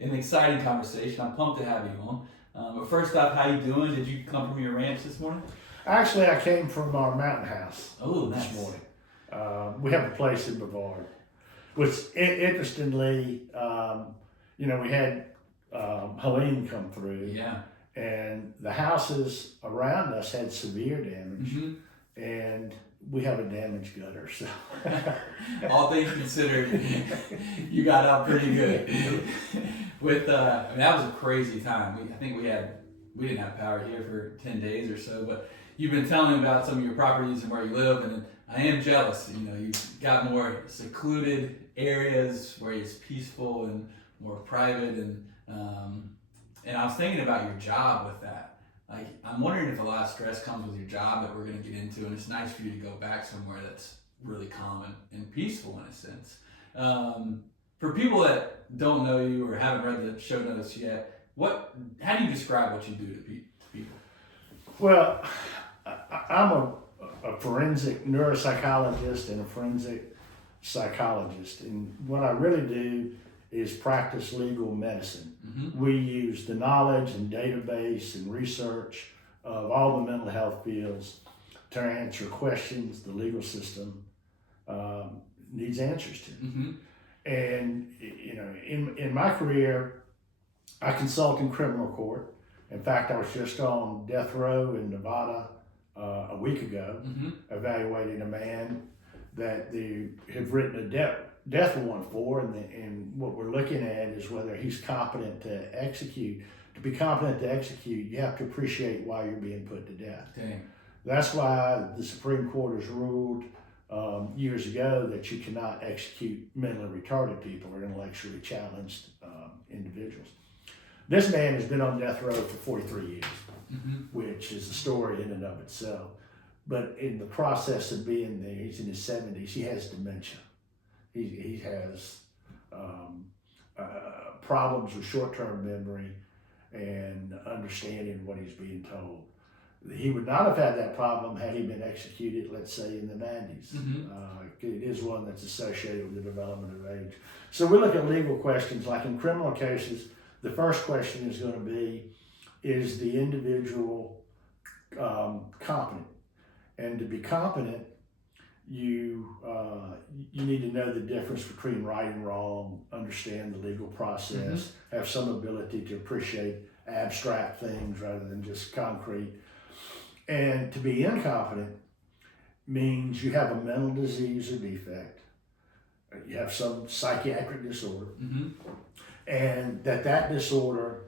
an exciting conversation. I'm pumped to have you on. But first off, how you doing? Did you come from your ranch this morning? Actually, I came from our mountain house Oh, nice. this morning. We have a place in Brevard, which interestingly, we had Helene come through, Yeah. and the houses around us had severe damage, and we have a damaged gutter. So, all things considered, you got out pretty good. With that was a crazy time. I think we didn't have power here for 10 days or so, but you've been telling me about some of your properties and where you live, and I am jealous. You've got more secluded areas where it's peaceful and more private, and I was thinking about your job with that. Like, I'm wondering if a lot of stress comes with your job that we're going to get into, and it's nice for you to go back somewhere that's really calm and peaceful in a sense. For people that don't know you or haven't read the show notes yet, how do you describe what you do to people? well, I'm a forensic neuropsychologist and a forensic psychologist, and what I really do is practice legal medicine. We use the knowledge and database and research of all the mental health fields to answer questions the legal system needs answers to. And in my career, I consult in criminal court. In fact, I was just on death row in Nevada a week ago, evaluating a man that they have written a death warrant for, and what we're looking at is whether he's competent to execute. To be competent to execute, you have to appreciate why you're being put to death. Dang. That's why the Supreme Court has ruled years ago that you cannot execute mentally retarded people or intellectually challenged individuals. This man has been on death row for 43 years, which is a story in and of itself. But in the process of being there, he's in his 70s, he has dementia. He has problems with short-term memory and understanding what he's being told. He would not have had that problem had he been executed, let's say, in the 90s. It is one that's associated with the development of age. So we look at legal questions, like in criminal cases, the first question is going to be, is the individual competent? And to be competent, you need to know the difference between right and wrong, understand the legal process, have some ability to appreciate abstract things rather than just concrete. And to be incompetent means you have a mental disease or defect, you have some psychiatric disorder, and that disorder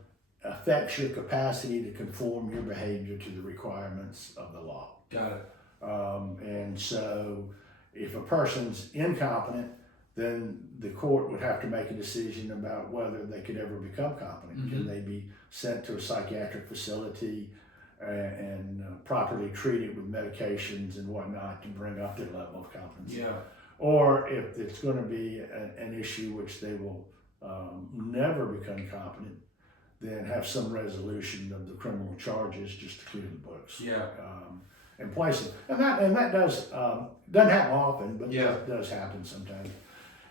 affects your capacity to conform your behavior to the requirements of the law. Got it. And so if a person's incompetent, then the court would have to make a decision about whether they could ever become competent. Can they be sent to a psychiatric facility and properly treated with medications and whatnot to bring up their level of competency? Yeah. Or if it's going to be an issue which they will never become competent, then have some resolution of the criminal charges just to clear the books. Yeah. And place it, and that doesn't happen often, but Yeah. that does happen sometimes.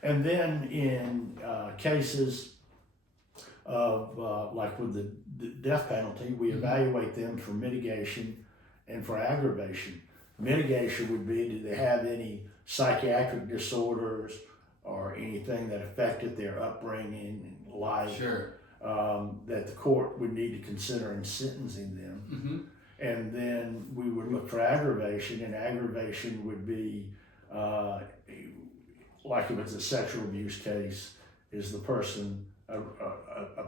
And then in cases of like with the death penalty, we evaluate them for mitigation and for aggravation. Mitigation would be, do they have any psychiatric disorders or anything that affected their upbringing and life? Sure. That the court would need to consider in sentencing them. And then we would look for aggravation, and aggravation would be like if it's a sexual abuse case, is the person a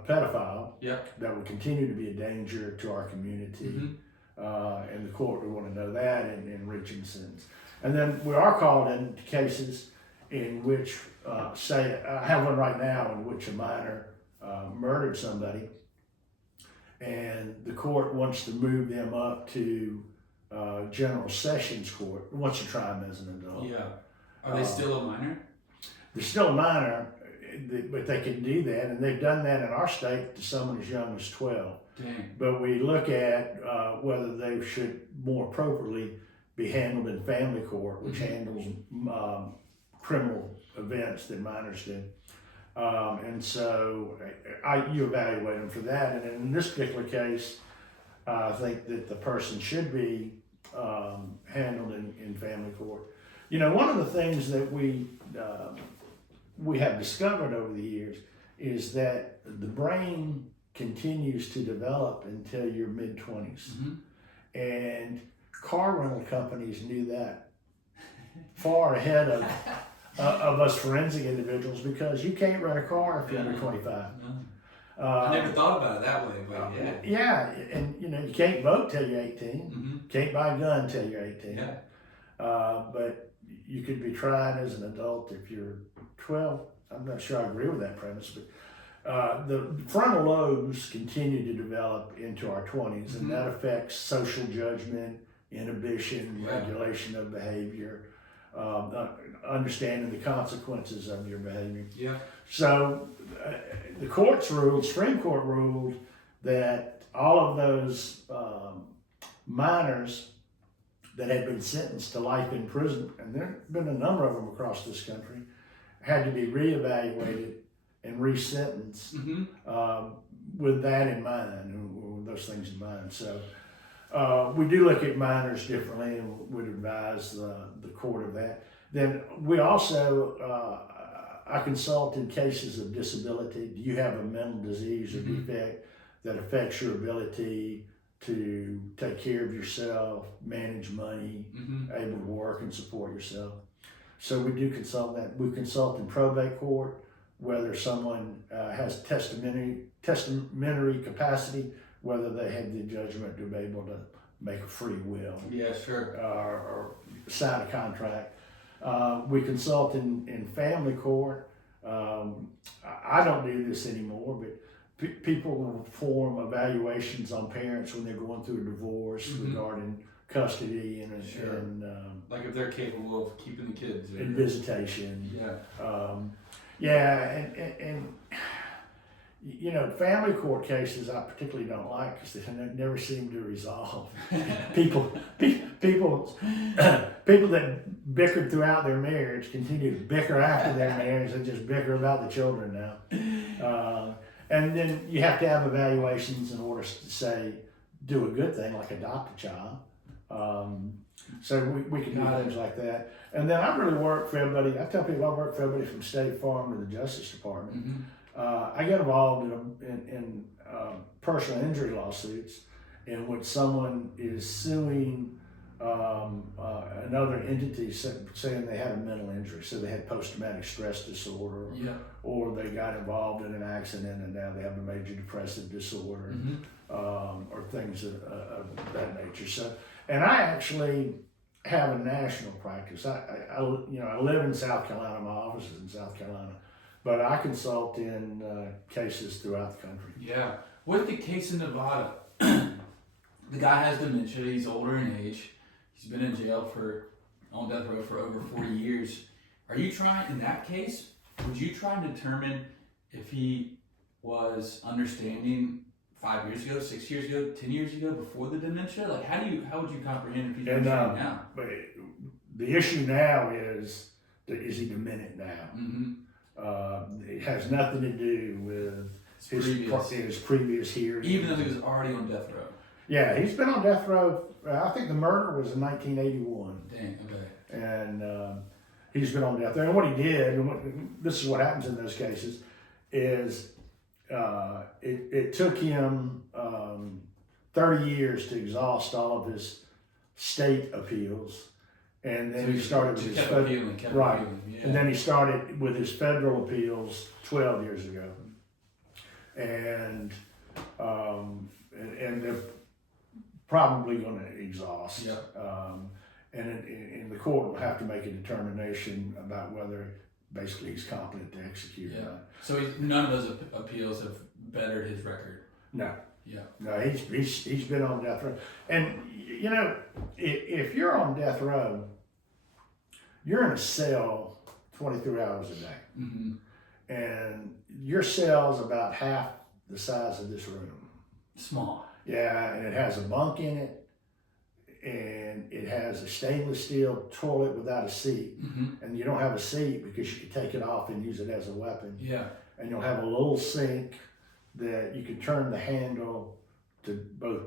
pedophile that would continue to be a danger to our community, and the court would want to know that and reaching sentence. And then we are called into cases in which, say, I have one right now in which a minor murdered somebody, and the court wants to move them up to General Sessions Court, wants to try them as an adult. Yeah. Are they still a minor? They're still a minor, but they can do that, and they've done that in our state to someone as young as 12. Dang. But we look at whether they should more appropriately be handled in family court, which handles criminal events that minors do. And so you evaluate them for that. And in this particular case, I think that the person should be handled in family court. You know, one of the things that we have discovered over the years is that the brain continues to develop until your mid-20s. And car rental companies knew that far ahead of us forensic individuals, because you can't rent a car if you're under 25. I never thought about it that way, but yeah. Yeah, and you know, you can't vote till you're 18. Can't buy a gun till you're 18. Yeah. But you could be tried as an adult if you're 12. I'm not sure I agree with that premise, but the frontal lobes continue to develop into our 20s, and that affects social judgment, inhibition, regulation of behavior, understanding the consequences of your behavior. Yeah. So the courts ruled, Supreme Court ruled, that all of those minors that had been sentenced to life in prison, and there have been a number of them across this country, had to be reevaluated and resentenced with that in mind, with those things in mind. So we do look at minors differently, and would advise the court of that. Then we also, I consult in cases of disability. Do you have a mental disease or defect that affects your ability to take care of yourself, manage money, able to work and support yourself? So we do consult that. We consult in probate court, whether someone has testamentary capacity, whether they have the judgment to be able to make a free will. Yeah, sure. Or sign a contract. We consult in family court. I don't do this anymore, but people will form evaluations on parents when they're going through a divorce regarding custody and like if they're capable of keeping the kids. And visitation. Yeah. And you know, family court cases I particularly don't like because they never seem to resolve. People that bickered throughout their marriage continue to bicker after their marriage and just bicker about the children now. And then you have to have evaluations in order to say, do a good thing like adopt a child. So we can do things like that. And then I really work for everybody. I tell people I work for everybody from State Farm to the Justice Department. I get involved in personal injury lawsuits in which someone is suing another entity saying they had a mental injury, so they had post-traumatic stress disorder, or they got involved in an accident and now they have a major depressive disorder, or things of that nature. So, and I actually have a national practice. I live in South Carolina. My office is in South Carolina. But I consult in cases throughout the country. Yeah. With the case in Nevada, the guy has dementia. He's older in age. He's been in jail on death row for over 40 years. Are you trying, in that case, would you try and determine if he was understanding 5 years ago, 6 years ago, 10 years ago, before the dementia? Like, how would you comprehend if he's understanding now? But the issue now is he demented now? It has nothing to do with his previous hearing. Even though he was already on death row. Yeah, he's been on death row. I think the murder was in 1981. Dang, okay. And he's been on death row. And what he did, and this is what happens in those cases, is it took him 30 years to exhaust all of his state appeals. And then he started with his and then he started with his federal appeals 12 years ago, and they're probably going to exhaust. And the court will have to make a determination about whether basically he's competent to execute. So none of those appeals have bettered his record. No. Yeah. No, he's been on death row, and you know, if you're on death row, you're in a cell 23 hours a day, and your cell's about half the size of this room. Small. Yeah, and it has a bunk in it, and it has a stainless steel toilet without a seat, and you don't have a seat because you could take it off and use it as a weapon. Yeah. and you'll have a little sink that you can turn the handle to both,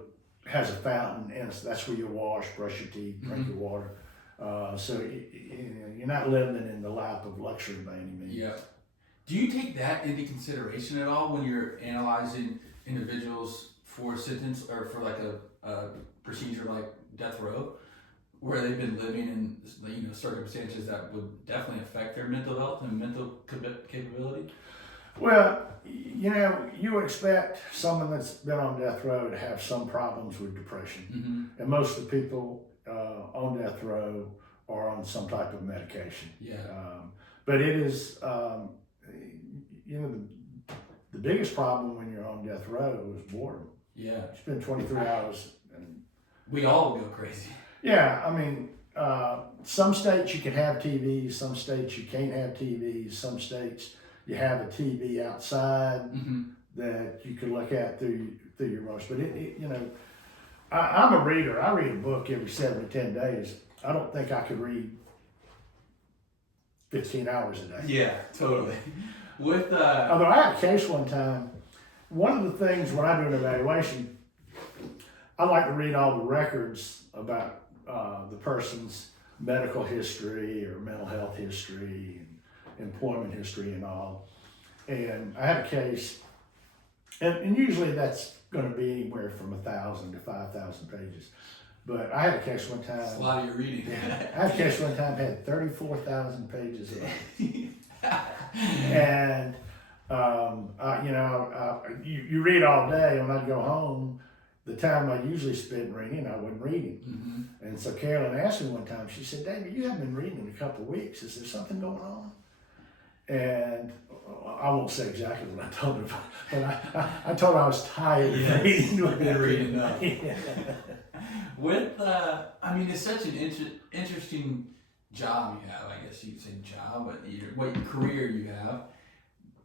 has a fountain, and that's where you wash, brush your teeth, drink your water. So you're not living in the lap of luxury by any means. Yeah. Do you take that into consideration at all when you're analyzing individuals for sentence or for like a procedure like death row, where they've been living in circumstances that would definitely affect their mental health and mental capability? Well, you expect someone that's been on death row to have some problems with depression, and most of the people on death row are on some type of medication. Yeah. But it is, the biggest problem when you're on death row is boredom. Yeah. You spend 23 hours. And we all go crazy. Yeah, I mean, some states you can have TVs, some states you can't have TVs, some states you have a TV outside that you can look at through your remote. But I'm a reader. I read a book every 7 to 10 days. I don't think I could read 15 hours a day. Yeah, totally. With although I had a case one time, one of the things when I do an evaluation, I like to read all the records about the person's medical history or mental health history and employment history and all. And I had a case, and usually that's going to be anywhere from 1,000 to 5,000 pages. But I had a case one time. That's a lot of your reading. I had a case one time had 34,000 pages of it. And you read all day. When I'd go home, the time I usually spent reading, I wasn't reading. And so Carolyn asked me one time, she said, "David, you haven't been reading in a couple of weeks. Is there something going on?" And I won't say exactly what I told her, but I told her I was tired of reading. Yeah. With, it's such an interesting job you have, I guess you'd say job, but what career you have.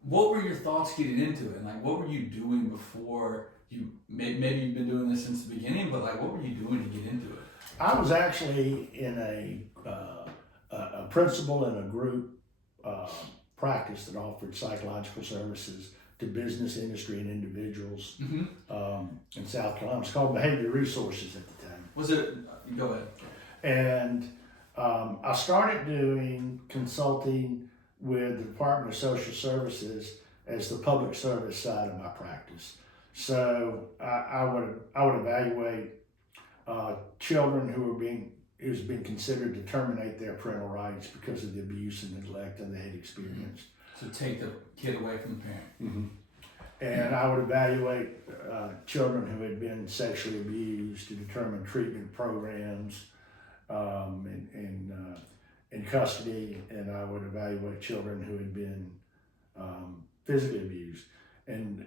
What were your thoughts getting into it? Like, what were you doing before you, maybe you've been doing this since the beginning, but like, what were you doing to get into it? I was actually in a principal in a group practice that offered psychological services to business, industry, and individuals in South Carolina. It's called Behavior Resources at the time. Was it? Go ahead. And I started doing consulting with the Department of Social Services as the public service side of my practice. So I would evaluate children who's been considered to terminate their parental rights because of the abuse and neglect that they had experienced. So take the kid away from the parent. And I would evaluate children who had been sexually abused to determine treatment programs in custody, and I would evaluate children who had been physically abused. And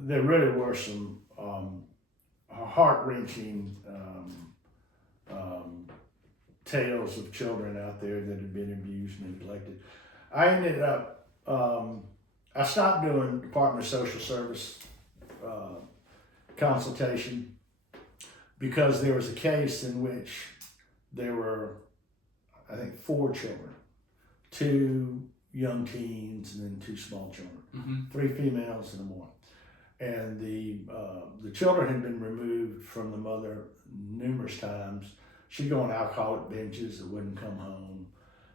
there really were some heart-wrenching tales of children out there that had been abused and neglected. I ended up, I stopped doing Department of Social Service consultation because there was a case in which there were, I think, 4 children, 2 young teens and then 2 small children, 3 females and a boy. And the children had been removed from the mother numerous times. She'd go on alcoholic binges that wouldn't come home.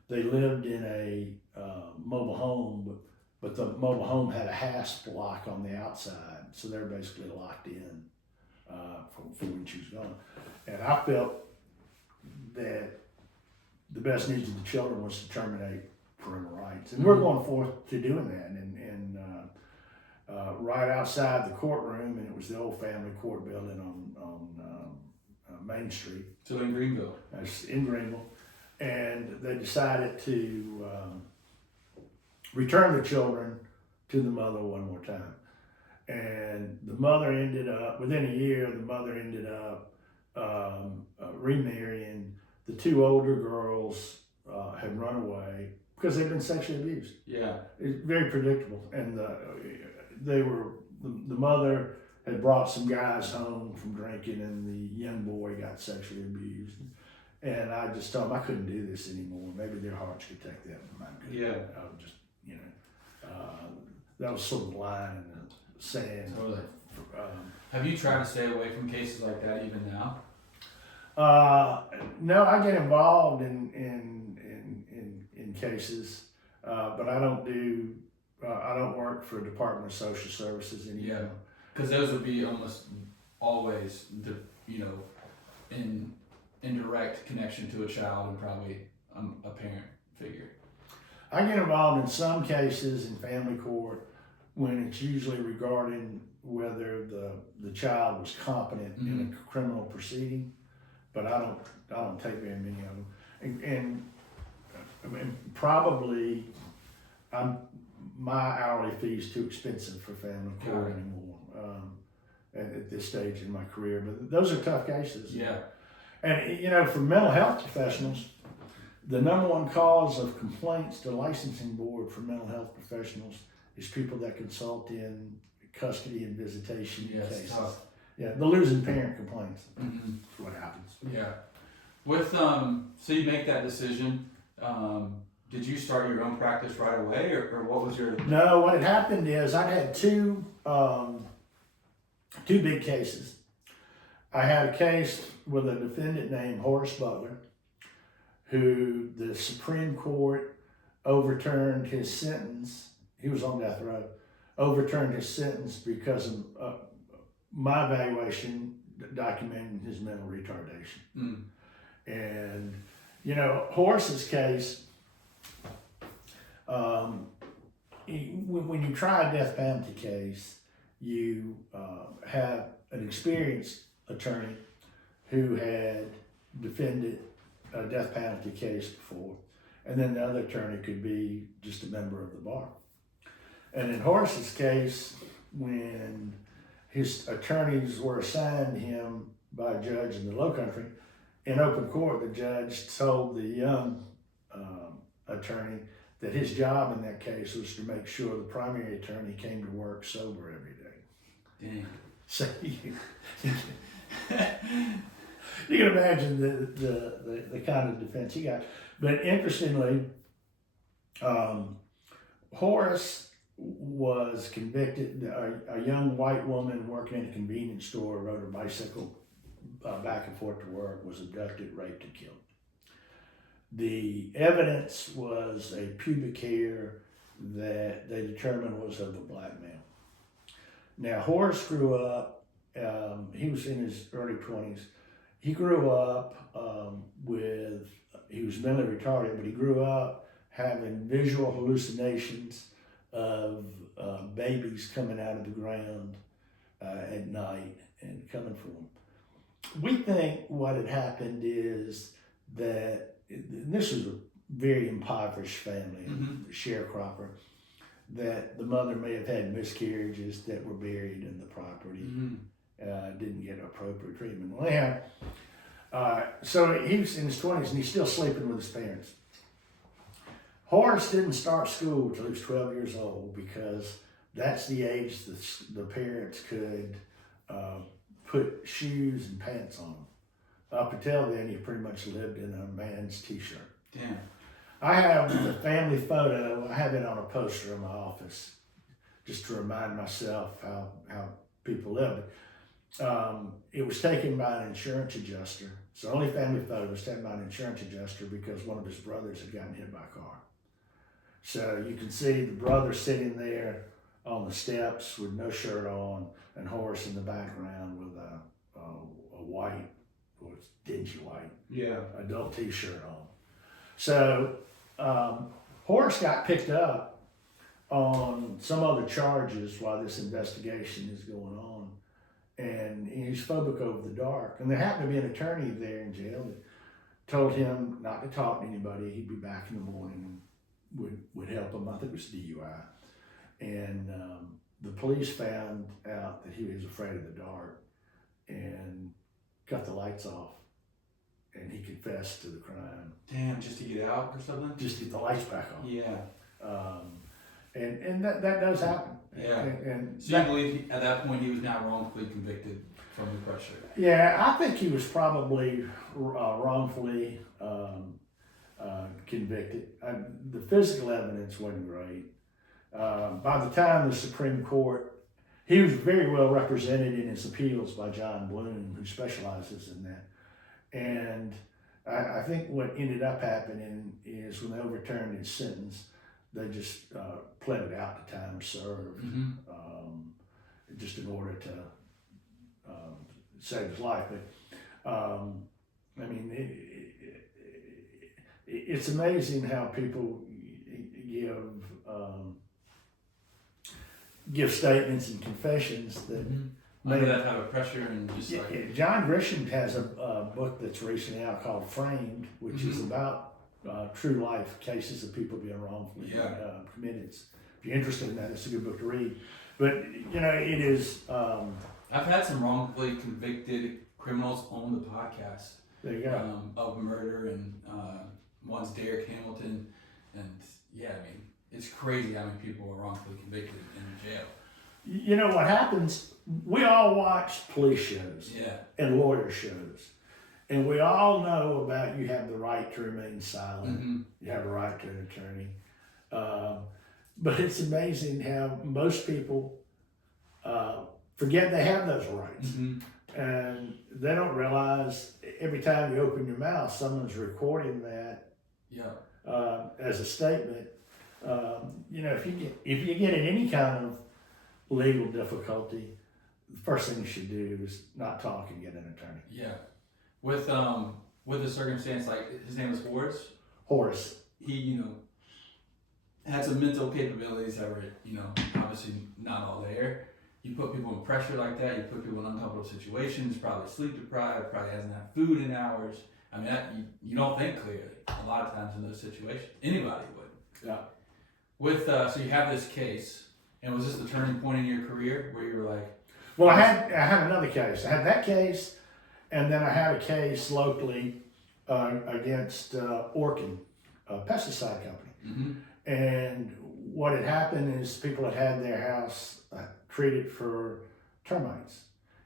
They lived in a mobile home, but the mobile home had a hasp lock on the outside, so they're basically locked in for when she was gone. And I felt that the best needs of the children was to terminate parental rights, and we're going forth to doing that. And right outside the courtroom, and it was the old family court building on Main Street. So in Greenville. That's in Greenville. And they decided to return the children to the mother one more time. And the mother ended up, within a year, the mother ended up remarrying. The 2 older girls had run away because they'd been sexually abused. Yeah. It's very predictable. And the mother had brought some guys home from drinking, and the young boy got sexually abused. And I just told them I couldn't do this anymore. Maybe their hearts could take that, but mine couldn't. Yeah. I would just, that was sort of the line in the sand. Totally. Have you tried to stay away from cases like that even now? No, I get involved in cases, but I don't do. I don't work for Department of Social Services anymore. Yeah, because those would be almost always in direct connection to a child and probably a parent figure. I get involved in some cases in family court when it's usually regarding whether the child was competent in a criminal proceeding, but I don't take very many of them, and I mean, probably my hourly fee is too expensive for family court anymore at this stage in my career. But those are tough cases. Yeah, and for mental health professionals, the number one cause of complaints to the licensing board for mental health professionals is people that consult in custody and visitation cases. Tough. Yeah, the losing parent complaints. Mm-hmm. That's what happens. Yeah. With so you make that decision. Did you start your own practice right away, or what was your? No, what had happened is I had two big cases. I had a case with a defendant named Horace Butler, who the Supreme Court overturned his sentence. He was on death row. Overturned his sentence because of my evaluation documenting his mental retardation. Mm. And Horace's case, when you try a death penalty case, you have an experienced attorney who had defended a death penalty case before, and then the other attorney could be just a member of the bar. And in Horace's case, when his attorneys were assigned him by a judge in the Low Country, in open court, the judge told the young attorney that his job in that case was to make sure the primary attorney came to work sober every day. Dang. So you can imagine the kind of defense he got. But interestingly, Horace was convicted. A young white woman working in a convenience store rode her bicycle back and forth to work, was abducted, raped, and killed. The evidence was a pubic hair that they determined was of a black male. Now, Horace grew up, he was in his early 20s. He grew up he was mentally retarded, but he grew up having visual hallucinations of babies coming out of the ground at night and coming for him. We think what had happened is that, this was a very impoverished family, sharecropper, that the mother may have had miscarriages that were buried in the property, didn't get appropriate treatment. Well, anyhow, so he was in his 20s and he's still sleeping with his parents. Horace didn't start school until he was 12 years old because that's the age the parents could put shoes and pants on him. Up until then, he pretty much lived in a man's t-shirt. Damn. I have the family photo. I have it on a poster in my office, just to remind myself how people lived. It was taken by an insurance adjuster. It's the only family photo was taken by an insurance adjuster because one of his brothers had gotten hit by a car. So you can see the brother sitting there on the steps with no shirt on, and Horace in the background with a white, or it's dingy white, adult t-shirt on. So Horace got picked up on some other charges while this investigation is going on, and he's phobic over the dark. And there happened to be an attorney there in jail that told him not to talk to anybody. He'd be back in the morning and would help him. I think it was DUI. And the police found out that he was afraid of the dark and cut the lights off, and he confessed to the crime. Damn, just to get out or something? Just to get the lights back on. Yeah. And that does happen. Yeah. And so you believe at that point he was now wrongfully convicted from the pressure? Yeah, I think he was probably wrongfully convicted. The physical evidence wasn't great. By the time the Supreme Court, he was very well represented in his appeals by John Bloom, who specializes in that. And I think what ended up happening is when they overturned his sentence, they just pled it out to time served, just in order to save his life. But I mean, it's amazing how people give statements and confessions that under that type of pressure and just like John Grisham has a book that's recently out called Framed, which is about true life cases of people being wrongfully committed. If you're interested in that, it's a good book to read. But it is. I've had some wrongfully convicted criminals on the podcast. There you go. Of murder, and one's Derek Hamilton, and I mean, it's crazy how many people are wrongfully convicted in jail. You know what happens? We all watch police shows and lawyer shows, and we all know about you have the right to remain silent, you have a right to an attorney. But it's amazing how most people forget they have those rights. And they don't realize every time you open your mouth, someone's recording that as a statement. If you get in any kind of legal difficulty, the first thing you should do is not talk and get an attorney. Yeah, with the circumstance, like his name was Horace. He had some mental capabilities that were obviously not all there. You put people in pressure like that, you put people in uncomfortable situations, probably sleep deprived, probably hasn't had food in hours. I mean, you don't think clearly a lot of times in those situations. Anybody would. Yeah. With so you have this case, and was this the turning point in your career where you were like? Well, I had another case. I had that case, and then I had a case locally against Orkin, a pesticide company. And what had happened is people had their house treated for termites.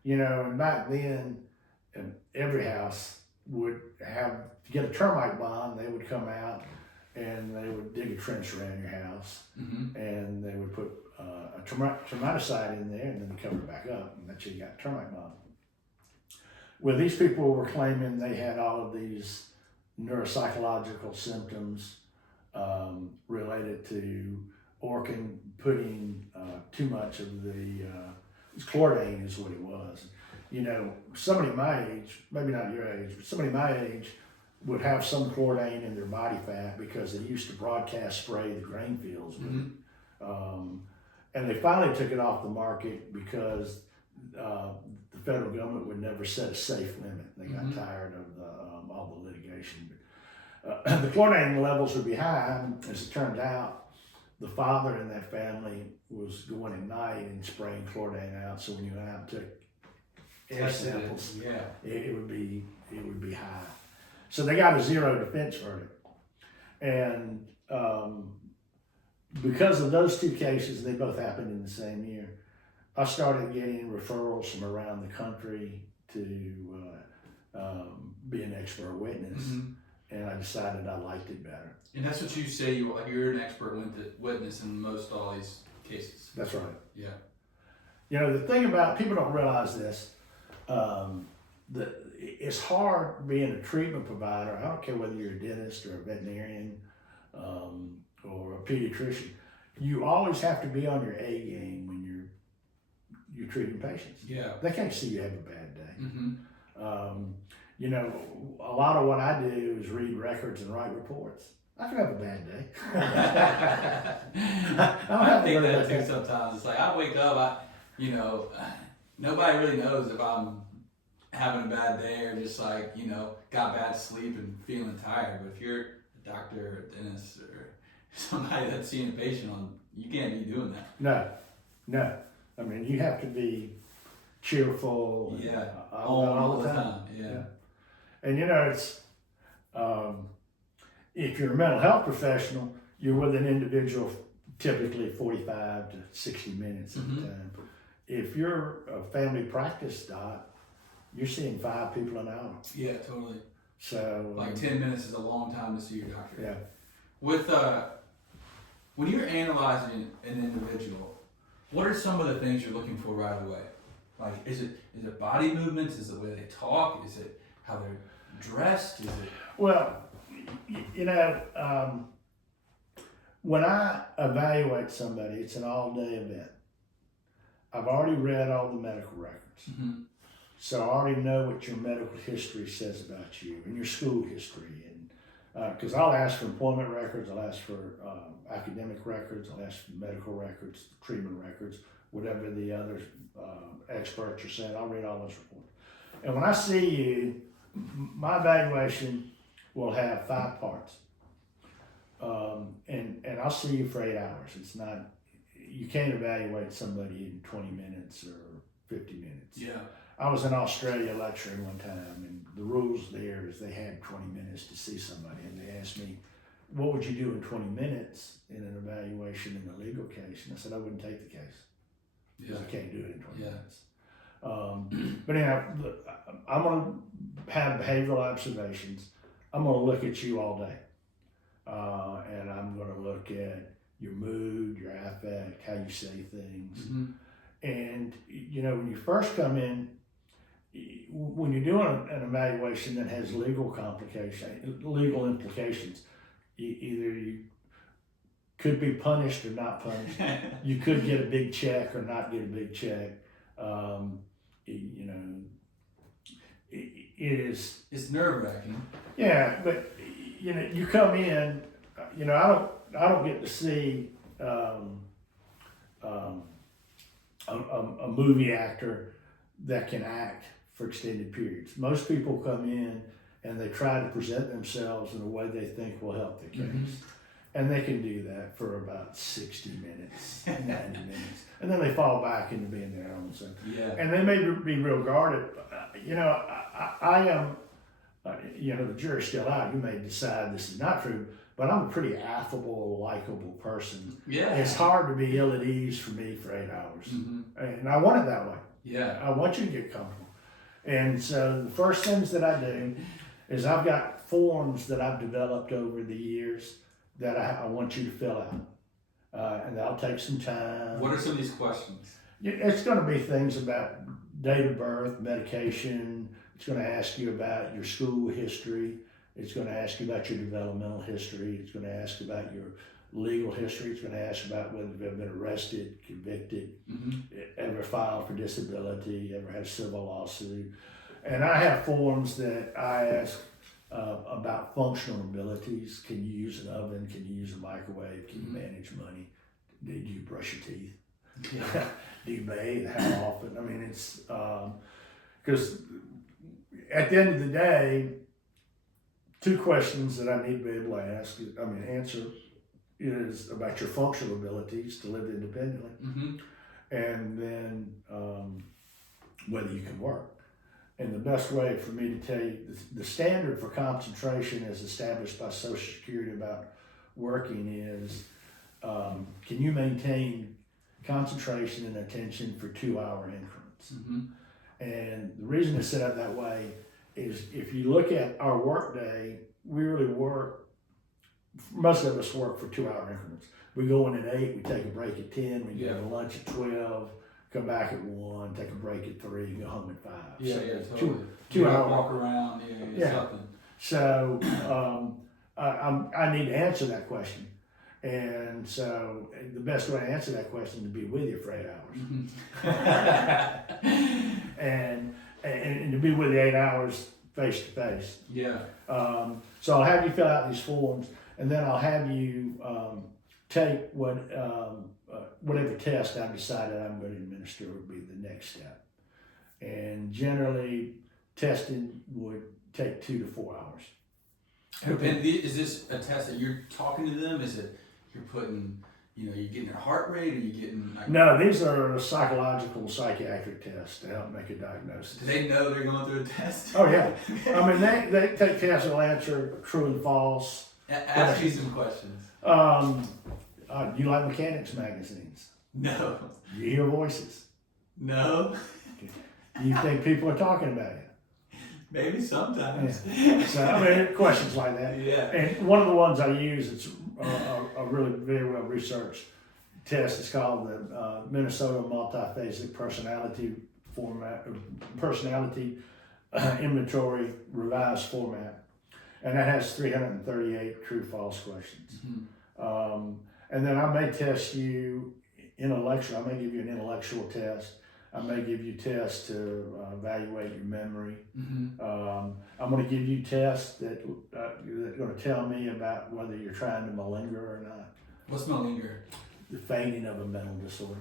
And back then, every house would have, to get a termite bond, they would come out and they would dig a trench around your house, and they would put a termiticide in there and then cover it back up, and that's how you got a termite bond. Well, these people were claiming they had all of these neuropsychological symptoms related to Orkin putting too much of the chlordane is what it was. Somebody my age, maybe not your age, but somebody my age would have some chlordane in their body fat because they used to broadcast spray the grain fields with it. And they finally took it off the market because the federal government would never set a safe limit. They got tired of all the litigation. But, the chlordane levels would be high, and as it turned out, the father in that family was going at night and spraying chlordane out. So when you went out and took air samples, it would be high. So they got a zero defense verdict, and because of those two cases, they both happened in the same year. I started getting referrals from around the country to be an expert witness, and I decided I liked it better. And that's what you say, you're an expert witness in most all these cases. That's right. Yeah. The thing about, people don't realize this, that it's hard being a treatment provider. I don't care whether you're a dentist or a veterinarian or a pediatrician. You always have to be on your A game when you're treating patients. Yeah. They can't see you have a bad day. A lot of what I do is read records and write reports. I can have a bad day. I think that too sometimes. It's like I wake up, nobody really knows if I'm having a bad day or just got bad sleep and feeling tired. But if you're a doctor or a dentist or somebody that's seeing a patient you can't be doing that. No. I mean, you have to be cheerful. And, all the time. Yeah. And it's if you're a mental health professional, you're with an individual typically 45 to 60 minutes at a time. If you're a family practice doc, you're seeing 5 people an hour. Yeah, totally. So 10 minutes is a long time to see your doctor. Yeah. With when you're analyzing an individual, what are some of the things you're looking for right away? Like, is it body movements? Is it the way they talk? Is it how they're dressed? Is it? Well, when I evaluate somebody, it's an all-day event. I've already read all the medical records. Mm-hmm. So I already know what your medical history says about you and your school history. And because I'll ask for employment records, I'll ask for academic records, I'll ask for medical records, treatment records, whatever the other experts are saying, I'll read all those reports. And when I see you, my evaluation will have 5 parts. And I'll see you for 8 hours. It's not, you can't evaluate somebody in 20 minutes or 50 minutes. Yeah. I was in Australia lecturing one time, and the rules there is they had 20 minutes to see somebody, and they asked me, what would you do in 20 minutes in an evaluation in a legal case? And I said, I wouldn't take the case, because I can't do it in 20 minutes. But anyhow, I'm going to have behavioral observations. I'm going to look at you all day, and I'm going to look at your mood, your affect, how you say things. Mm-hmm. And, when you first come in, when you're doing an evaluation that has legal implications, either you could be punished or not punished. You could get a big check or not get a big check. It's nerve-wracking. Yeah, but you come in. I don't get to see a movie actor that can act for extended periods. Most people come in and they try to present themselves in a way they think will help the case. Mm-hmm. And they can do that for about 60 minutes, 90 minutes. And then they fall back into being their own self. Yeah. And they may be real guarded. I am, the jury's still out. You may decide this is not true, but I'm a pretty affable, likable person. Yeah. It's hard to be ill at ease for me for 8 hours. Mm-hmm. And I want it that way. Yeah. I want you to get comfortable. And so the first things that I do is I've got forms that I've developed over the years that I want you to fill out. And that'll take some time. What are some of these questions? It's going to be things about date of birth, medication. It's going to ask you about your school history. It's going to ask you about your developmental history. It's going to ask about your legal history. It's going to ask about whether you've ever been arrested, convicted, mm-hmm. ever filed for disability, ever had a civil lawsuit. And I have forms that I ask about functional abilities. Can you use an oven? Can you use a microwave? Can you manage money? Do you brush your teeth? Yeah. Do you bathe? How often? I mean, it's because at the end of the day, 2 questions that I need to be able to answer is about your functional abilities to live independently, mm-hmm. and then whether you can work. And the best way for me to tell you, the standard for concentration as established by Social Security about working is, can you maintain concentration and attention for 2-hour increments? Mm-hmm. And the reason it's set up that way is if you look at our work day, we really work, most of us work for 2-hour increments. We go in at 8, we take a break at 10, we go to lunch at 12, come back at 1, take a break at 3, go home at 5. Yeah, so totally. 2 hours. Walk around, something. So I need to answer that question. And so the best way to answer that question is to be with you for 8 hours. Mm-hmm. and to be with you 8 hours face to face. Yeah. So I'll have you fill out these forms, and then I'll have you take whatever test I've decided I'm going to administer would be the next step. And generally, testing would take 2 to 4 hours. And is this a test that you're talking to them? Is it you're putting, you're getting their heart rate, or you getting? No, these are psychological, psychiatric tests to help make a diagnosis. Do they know they're going through a test? Oh yeah, I mean they take tests that'll answer true and false. Ask me some questions. Do you like mechanics magazines? No. Do you hear voices? No. Do you think people are talking about you? Maybe sometimes. Yeah. So questions like that. Yeah. And one of the ones I use, it's a really very well researched test. It's called the Minnesota Multiphasic Personality Inventory Revised Format, and that has 338 true/false questions. And then I may test you intellectual. I may give you an intellectual test. I may give you tests to evaluate your memory. I'm going to give you tests that are going to tell me about whether you're trying to malinger or not. What's malinger? The feigning of a mental disorder.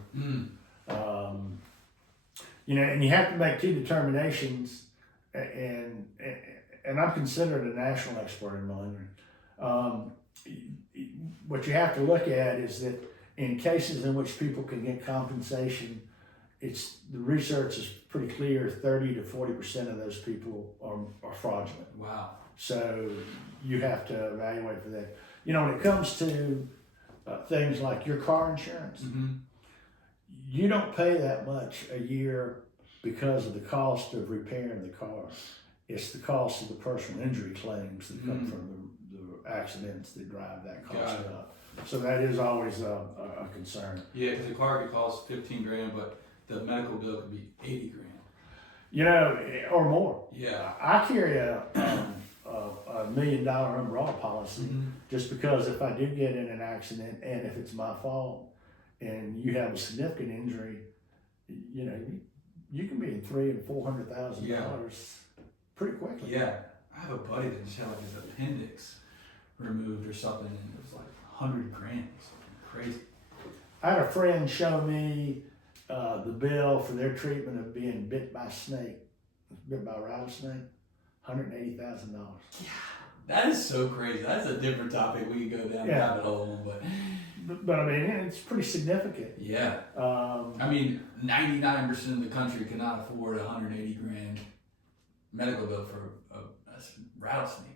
You know, and you have to make two determinations, and I'm considered a national expert in malingering. What you have to look at is that in cases in which people can get compensation, the research is pretty clear. 30 to 40% of those people are fraudulent. Wow. So you have to evaluate for that. You know, when it comes to things like your car insurance, you don't pay that much a year because of the cost of repairing the car. It's the cost of the personal injury claims that come from the accidents that drive that cost up. So that is always a concern. Yeah, because the car could cost 15 grand, but the medical bill could be 80 grand. You know, or more. Yeah. I carry a $1 million umbrella policy just because if I do get in an accident and if it's my fault and you have a significant injury, you know, you can be in $300,000 and $400,000 pretty quickly. Yeah. I have a buddy that just had like his appendix removed or something, and it was like 100 grand. It's crazy. I had a friend show me the bill for their treatment of being bit by a snake, bit by a rattlesnake, $180,000. Yeah, that is so crazy. That's a different topic. We can go down the rabbit hole, but I mean, it's pretty significant. Yeah. I mean, 99% of the country cannot afford a 180 grand medical bill for a rattlesnake.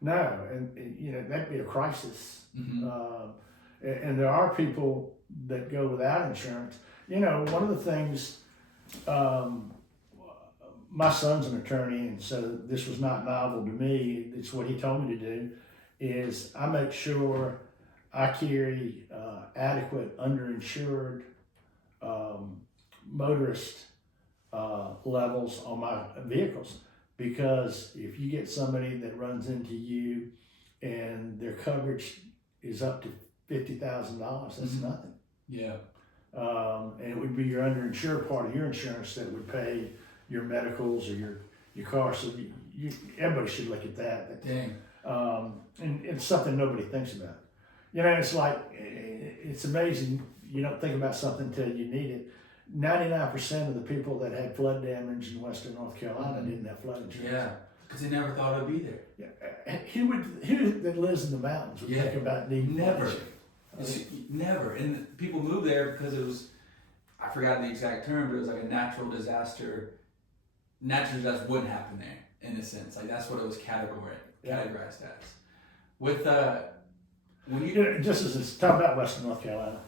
No, and you know, that'd be a crisis. And there are people that go without insurance. You know, one of the things, my son's an attorney, and so this was not novel to me. It's what he told me to do, is I make sure I carry adequate underinsured motorist levels on my vehicles. Because if you get somebody that runs into you and their coverage is up to $50,000, that's nothing. Yeah. And it would be your underinsured part of your insurance that would pay your medicals or your car. So everybody should look at that. Dang. And it's something nobody thinks about. You know, it's like, it's amazing. You don't think about something until you need it. 99% of the people that had flood damage in Western North Carolina didn't have flood insurance. Yeah, because they never thought it would be there. Yeah. Who that lives in the mountains would think about needing never. flood Never. And people moved there because it was, I forgot the exact term, but it was like a natural disaster. Natural disaster wouldn't happen there, in a sense. Like that's what it was categorized as. With when you just as it's talking about Western North Carolina,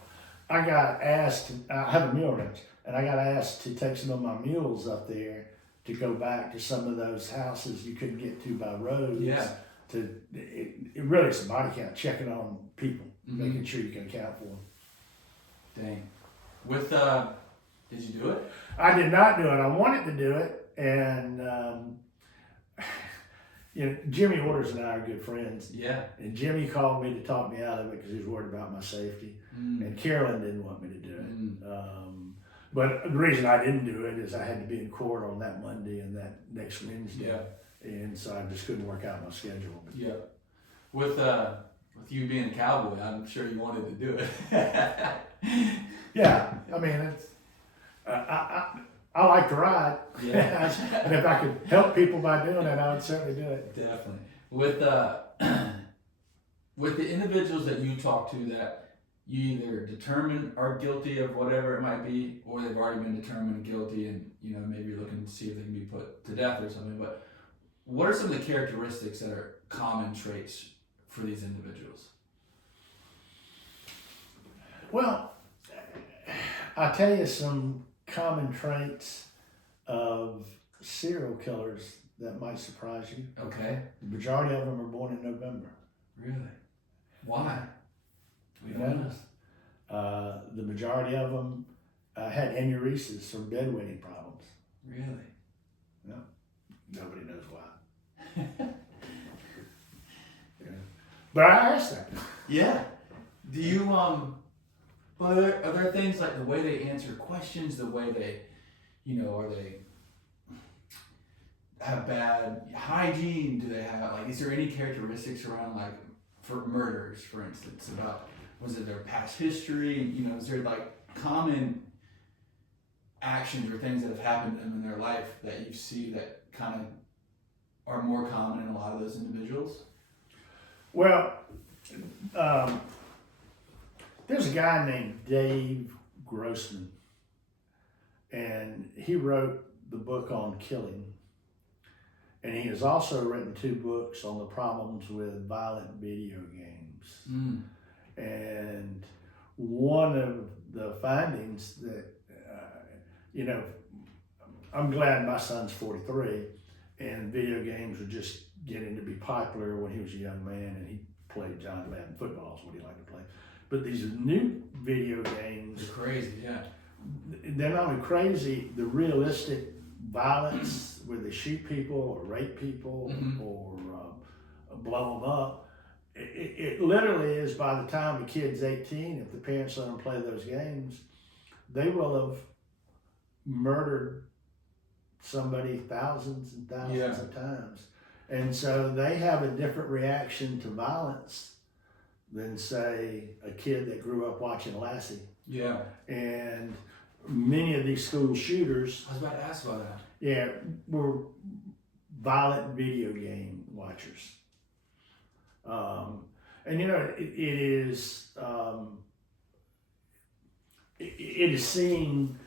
I got asked. I have a mule ranch, and I got asked to take some of my mules up there to go back to some of those houses you couldn't get to by roads. Yeah. It really is a body count, checking on people, making sure you can account for them. Dang. With did you do it? I did not do it. I wanted to do it, and you know, Jimmy Orders and I are good friends. Yeah. And Jimmy called me to talk me out of it because he was worried about my safety. And Carolyn didn't want me to do it. But the reason I didn't do it is I had to be in court on that Monday and that next Wednesday. Yeah. And so I just couldn't work out my schedule. Yeah. With you being a cowboy, I'm sure you wanted to do it. Yeah. I mean, it's, I like to ride. Yeah. And if I could help people by doing it, I would certainly do it. Definitely. With the individuals that you talk to that you either determine are guilty of whatever it might be, or they've already been determined guilty and, you know, maybe you're looking to see if they can be put to death or something, but what are some of the characteristics that are common traits for these individuals? Well, I'll tell you some common traits of serial killers that might surprise you. Okay. The majority of them are born in November. Really? Why? We You don't know? know. The majority of them had enuresis from bedwetting problems. Really? Nobody knows why. Yeah. But I asked that. Yeah. Do you well, are there things like the way they answer questions, the way they, are they have bad hygiene? Do they have is there any characteristics around for murders, for instance, about was it their past history? Is there common actions or things that have happened to them in their life that you see that kind of are more common in a lot of those individuals? Well, there's a guy named Dave Grossman, and he wrote the book on killing. And he has also written 2 books on the problems with violent video games. Mm. And one of the findings that, I'm glad my son's 43, and video games were just getting to be popular when he was a young man, and he played John Madden football is what he liked to play. But these new video games, It's crazy, yeah. they're not only crazy, the realistic violence where they shoot people or rape people or blow them up. It literally is, by the time the kid's 18, if the parents let them play those games, they will have murdered somebody thousands and thousands of times. And so they have a different reaction to violence than, say, a kid that grew up watching Lassie. Yeah. And many of these school shooters, I was about to ask about that. yeah, were violent video game watchers. And it is seen,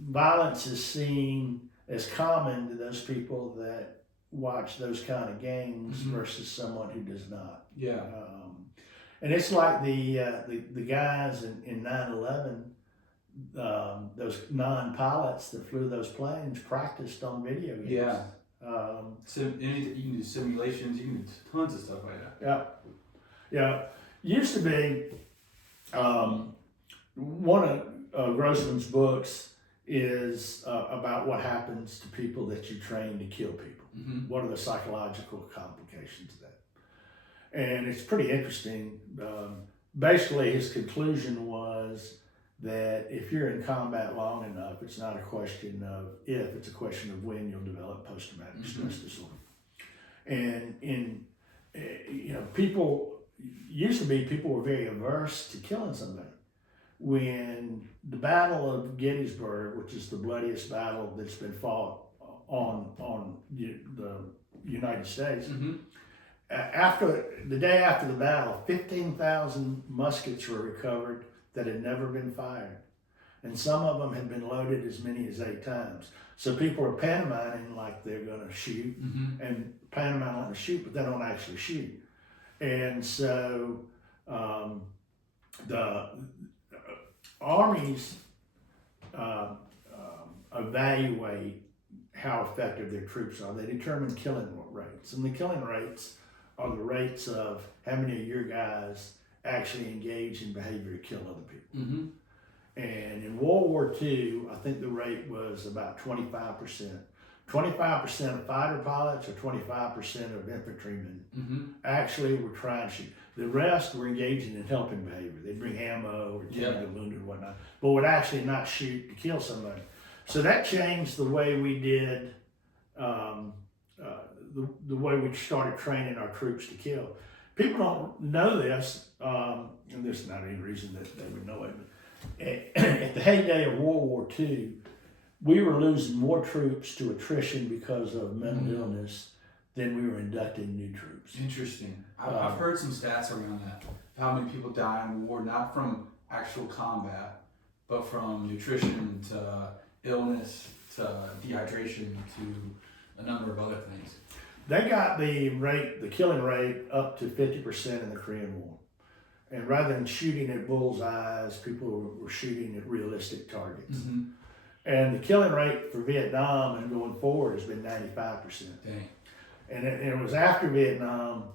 violence is seen as common to those people that watch those kind of games versus someone who does not. Yeah. And it's like the guys in 9/11, those non-pilots that flew those planes practiced on video games. Yeah. You can do simulations, you can do tons of stuff like that. Yeah. Used to be, one of Grossman's books is about what happens to people that you train to kill people. What are the psychological complications of that? And it's pretty interesting. Basically, his conclusion was that if you're in combat long enough, it's not a question of if, it's a question of when you'll develop post-traumatic stress disorder. And people were very averse to killing somebody. When the Battle of Gettysburg, which is the bloodiest battle that's been fought on the United States, after the day after the battle, 15,000 muskets were recovered that had never been fired, and some of them had been loaded as many as 8 times. So people are pantomiming like they're going to shoot, and pantomiming like they shoot, but they don't actually shoot. And so the armies evaluate how effective their troops are. They determine killing rates, and the killing rates are the rates of how many of your guys actually engage in behavior to kill other people. And in World War II, I think the rate was about 25%. 25% of fighter pilots or 25% of infantrymen actually were trying to shoot. The rest were engaging in helping behavior. They'd bring ammo or tend to wounded and whatnot, but would actually not shoot to kill somebody. So that changed the way we did, the way we started training our troops to kill. People don't know this, and there's not any reason that they would know it, but at the heyday of World War II, we were losing more troops to attrition because of mental illness than we were inducting new troops. Interesting. I've heard some stats around that. How many people die in war, not from actual combat, but from nutrition to illness to dehydration to a number of other things. They got the killing rate up to 50% in the Korean War. And rather than shooting at bullseyes, people were shooting at realistic targets. And the killing rate for Vietnam and going forward has been 95%. Dang. And it was after Vietnam,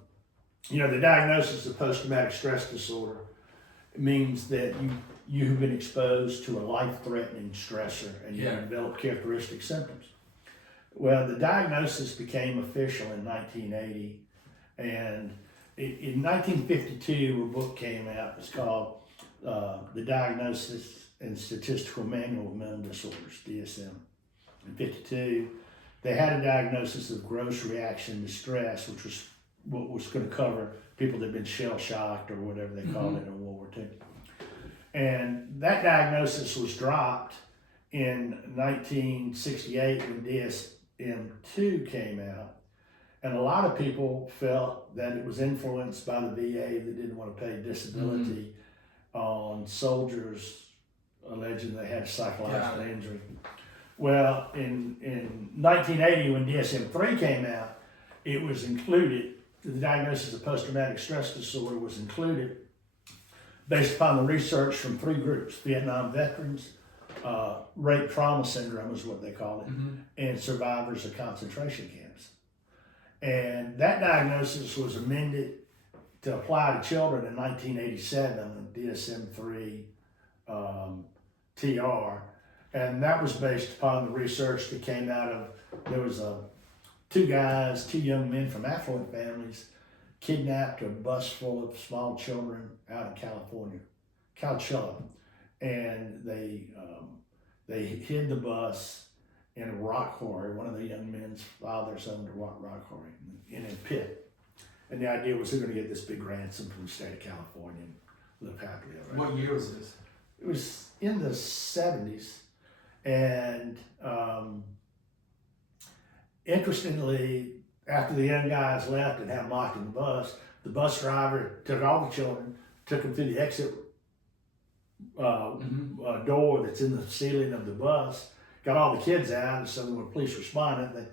the diagnosis of post-traumatic stress disorder means that you've been exposed to a life-threatening stressor and you Yeah. develop characteristic symptoms. Well, the diagnosis became official in 1980, and in 1952, a book came out. It's called The Diagnosis and Statistical Manual of Mental Disorders, DSM. In 52, they had a diagnosis of gross reaction to stress, which was what was going to cover people that had been shell-shocked or whatever they called it in World War II. And that diagnosis was dropped in 1968 when DSM-2 came out. And a lot of people felt that it was influenced by the VA that didn't want to pay disability on soldiers alleging they had psychological injury. Well, in 1980, when DSM-3 came out, it was included, the diagnosis of post-traumatic stress disorder was included based upon the research from three groups: Vietnam veterans, rape trauma syndrome is what they call it, and survivors of concentration camps. And that diagnosis was amended to apply to children in 1987, DSM-3 TR, and that was based upon the research that came out of, there was two young men from affluent families kidnapped a bus full of small children out in California, Coachella, and they hid the bus in a rock quarry. One of the young men's fathers owned a rock quarry in a pit, and the idea was they're going to get this big ransom from the state of California and live happily ever after. What year was this? It was in the 70s, and interestingly, after the young guys left and had them locked in the bus driver took all the children, took them through the exit door that's in the ceiling of the bus, got all the kids out, and so when the police responded, they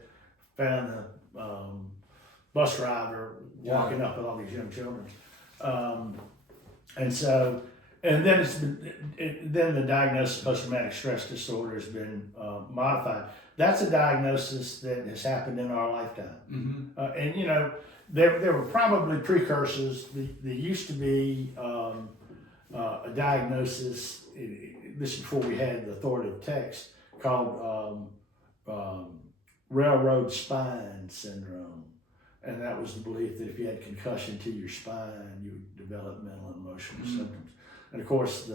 found the bus driver walking up with all these young children. And then the diagnosis of post-traumatic stress disorder has been modified. That's a diagnosis that has happened in our lifetime. And you know, there were probably precursors. There used to be a diagnosis, this is before we had the authoritative text, called railroad spine syndrome. And that was the belief that if you had concussion to your spine, you would develop mental and emotional symptoms. And of course,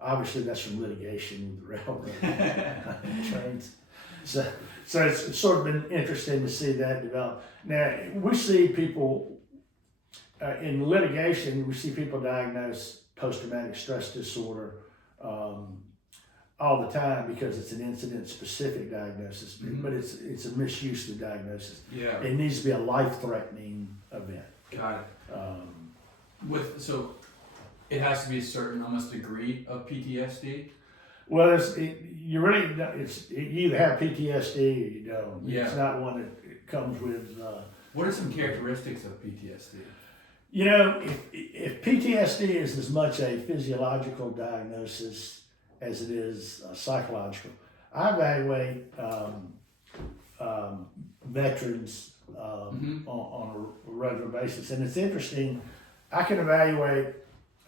obviously that's from litigation with the railroad trains. So it's sort of been interesting to see that develop. Now, we see people, in litigation, we see people diagnosed post-traumatic stress disorder all the time because it's an incident-specific diagnosis, but it's a misuse of the diagnosis. Yeah. It needs to be a life-threatening event. Got it. So it has to be a certain almost degree of PTSD? Well, you either have PTSD or you don't. Yeah. It's not one that comes with... What are some characteristics of PTSD? You know, if PTSD is as much a physiological diagnosis as it is psychological, I evaluate veterans on a regular basis. And it's interesting, I can evaluate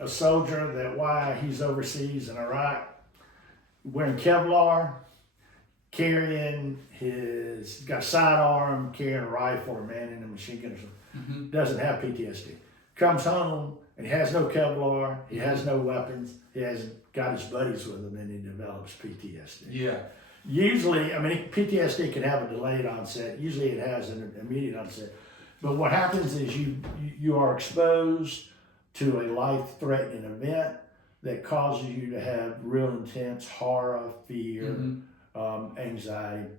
a soldier that while he's overseas in Iraq, wearing Kevlar, got a sidearm, carrying a rifle or manning a machine gun or something, doesn't have PTSD. Comes home and he has no Kevlar, he has no weapons, he hasn't got his buddies with him, and he develops PTSD. Yeah. Usually, I mean, PTSD can have a delayed onset. Usually it has an immediate onset. But what happens is you are exposed to a life-threatening event that causes you to have real intense horror, fear, anxiety.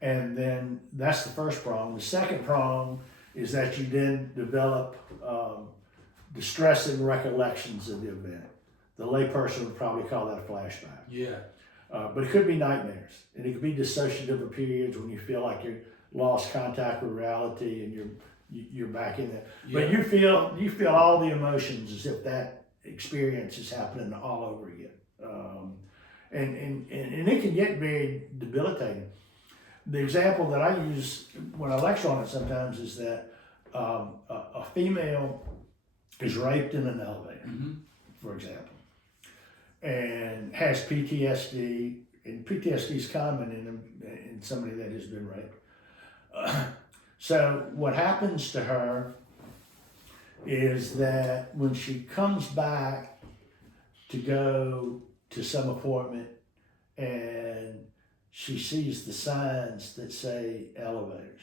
And then that's the first prong. The second prong is that you then develop distressing recollections of the event. The layperson would probably call that a flashback. Yeah. But it could be nightmares, and it could be dissociative periods when you feel like you lost contact with reality and you're back in there. Yeah. But you feel all the emotions as if that experience is happening all over again. And it can get very debilitating. The example that I use when I lecture on it sometimes is that a female is raped in an elevator. for example, and has PTSD, and PTSD is common in somebody that has been raped. So what happens to her is that when she comes back to go to some appointment and she sees the signs that say elevators,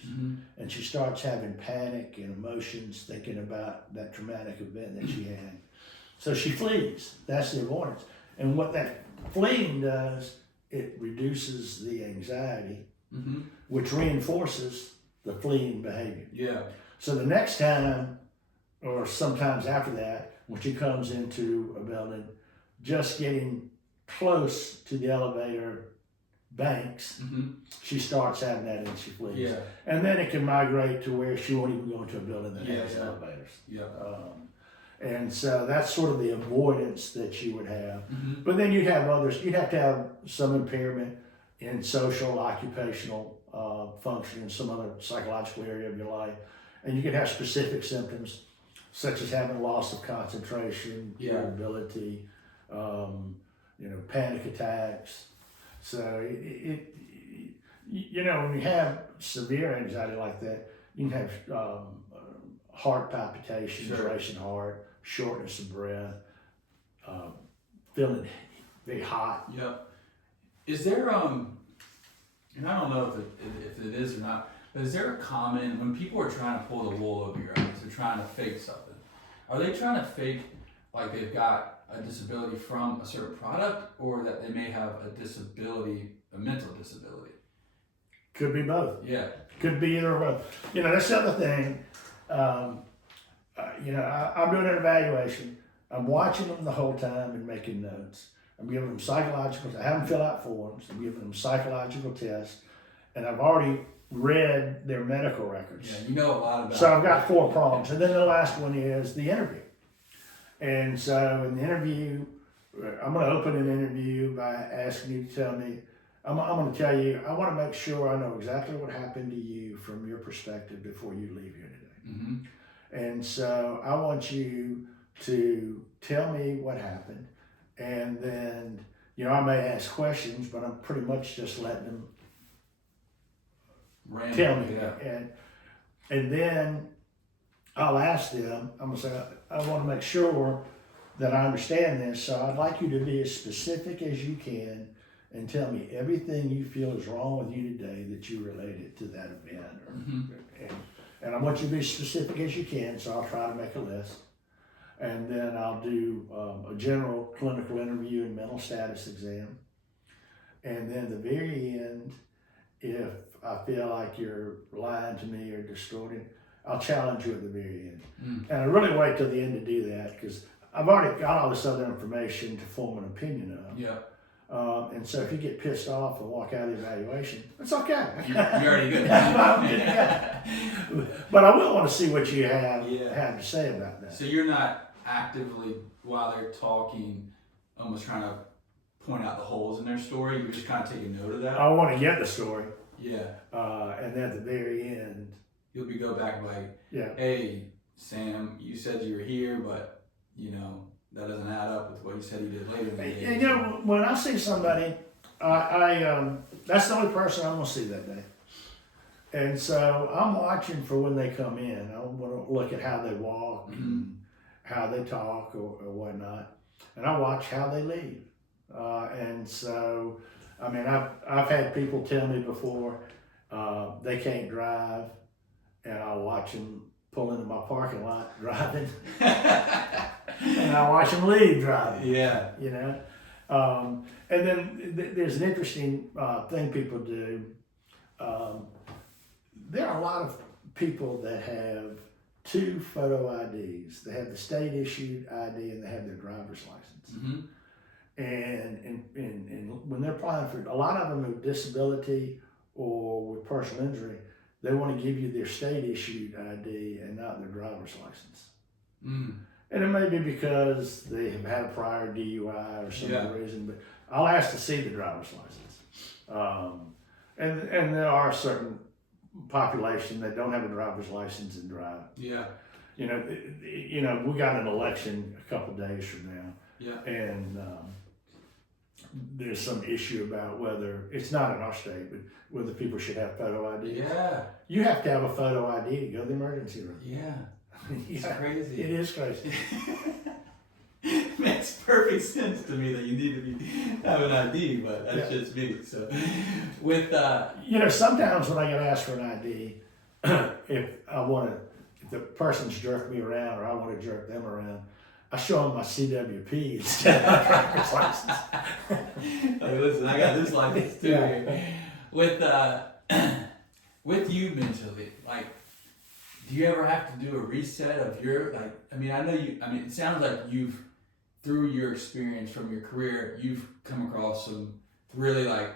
and she starts having panic and emotions thinking about that traumatic event that she had. So she flees. That's the avoidance. And what that fleeing does, it reduces the anxiety, which reinforces the fleeing behavior. Yeah. So the next time, or sometimes after that, when she comes into a building, just getting close to the elevator banks, she starts having that and she flees. Yeah. And then it can migrate to where she won't even go into a building that has elevators. Yeah. And so that's sort of the avoidance that you would have. But then you'd have others. You'd have to have some impairment in social, occupational function, in some other psychological area of your life. And you could have specific symptoms, such as having loss of concentration, irritability, panic attacks. So when you have severe anxiety like that, you can have heart palpitations, racing heart, shortness of breath, feeling very hot. Yeah. Is there and I don't know if it is or not, but is there a common, when people are trying to pull the wool over your eyes, they're trying to fake something, are they trying to fake like they've got a disability from a certain product, or that they may have a disability, a mental disability? Could be both. Yeah. Could be either or both. That's the other thing. I'm doing an evaluation. I'm watching them the whole time and making notes. I'm giving them psychological, I have them fill out forms. I'm giving them psychological tests. And I've already read their medical records. Yeah, you know a lot about So I've got 4 prongs. And then the last one is the interview. And so in the interview, I'm going to open an interview by asking you to tell me, I'm going to tell you, I want to make sure I know exactly what happened to you from your perspective before you leave here today. And so I want you to tell me what happened. And then, I may ask questions, but I'm pretty much just letting them tell me. Yeah. And then I'll ask them, I'm going to say, I want to make sure that I understand this, so I'd like you to be as specific as you can and tell me everything you feel is wrong with you today that you related to that event. And I want you to be as specific as you can, so I'll try to make a list. And then I'll do a general clinical interview and mental status exam. And then at the very end, if I feel like you're lying to me or distorting, I'll challenge you at the very end. And I really wait till the end to do that because I've already got all this other information to form an opinion of. Yeah. And so if you get pissed off and walk out of the evaluation, it's okay. You're already good. But I will want to see what you have to say about that. So you're not actively, while they're talking, almost trying to point out the holes in their story. You're just kind of taking note of that. I want to get the story. Yeah. And then at the very end, you'll go back and like, hey, Sam, you said you were here, but that doesn't add up with what you said you did later in the day. And when I see somebody, I that's the only person I'm gonna see that day. And so I'm watching for when they come in. I want to look at how they walk, and how they talk, or whatnot, and I watch how they leave. And so, I mean, I've had people tell me before they can't drive, and I'll watch them pull into my parking lot driving, and I watch them leave driving. Yeah. And then there's an interesting thing people do. There are a lot of people that have 2 photo IDs. They have the state issued ID and they have their driver's license. And when they're applying for, a lot of them with disability or with personal injury, they want to give you their state issued ID and not their driver's license. And it may be because they have had a prior DUI or some other reason, but I'll ask to see the driver's license. And there are a certain population that don't have a driver's license and drive. Yeah. We got an election a couple of days from now. Yeah. And there's some issue about whether, it's not in our state, but whether people should have photo ID. Yeah. You have to have a photo ID to go to the emergency room. Yeah. It's Yeah, crazy. it is crazy. Makes perfect sense to me that you need to have an ID, but that's Yeah. just me. So, with Sometimes when I get asked for an ID, if the person's jerked me around or I want to jerk them around, I show them my CWP instead of my driver's license. Hey, listen, I got this license too. Yeah. With you mentally, like, do you ever have to do a reset of your, like, I mean, it sounds like through your experience from your career, you've come across some really, like,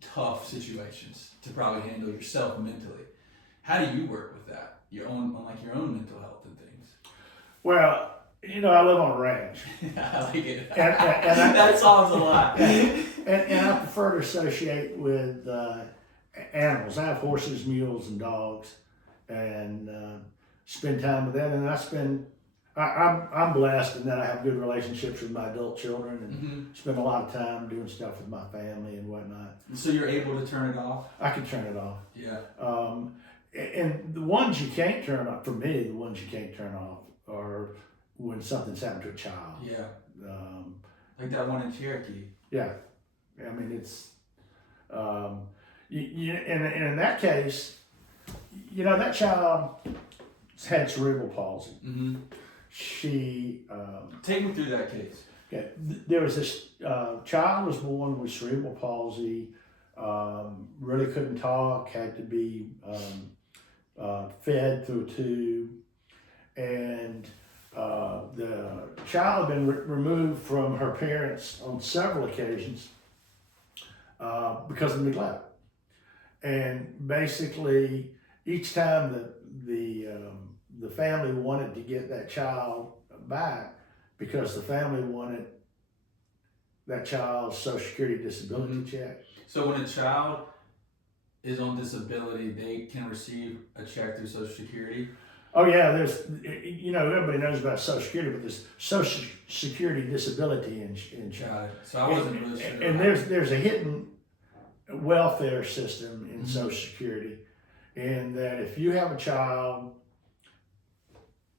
tough situations to probably handle yourself mentally. How do you work with that? Your own mental health and things? Well, I live on a ranch. I like it. And That solves a lot. And I prefer to associate with animals. I have horses, mules, and dogs, and spend time with them. And I'm blessed in that I have good relationships with my adult children, and spend a lot of time doing stuff with my family and whatnot. So you're able to turn it off? I can turn it off. Yeah. And the ones you can't turn off, for me, the ones you can't turn off are when something's happened to a child. Yeah. Like that one in Cherokee. Yeah. I mean, it's, and in that case, that child had cerebral palsy. Mm-hmm. She, take me through that case. Okay, there was this child was born with cerebral palsy, really couldn't talk, had to be fed through a tube, and the child had been removed from her parents on several occasions because of neglect. And basically, each time the family wanted to get that child back, because the family wanted that child's Social Security disability check. So when a child is on disability, they can receive a check through Social Security? Oh yeah, there's, everybody knows about Social Security, but there's Social Security disability insurance. Got it. So I wasn't really sure. And there's a hidden welfare system in Social Security, in that if you have a child,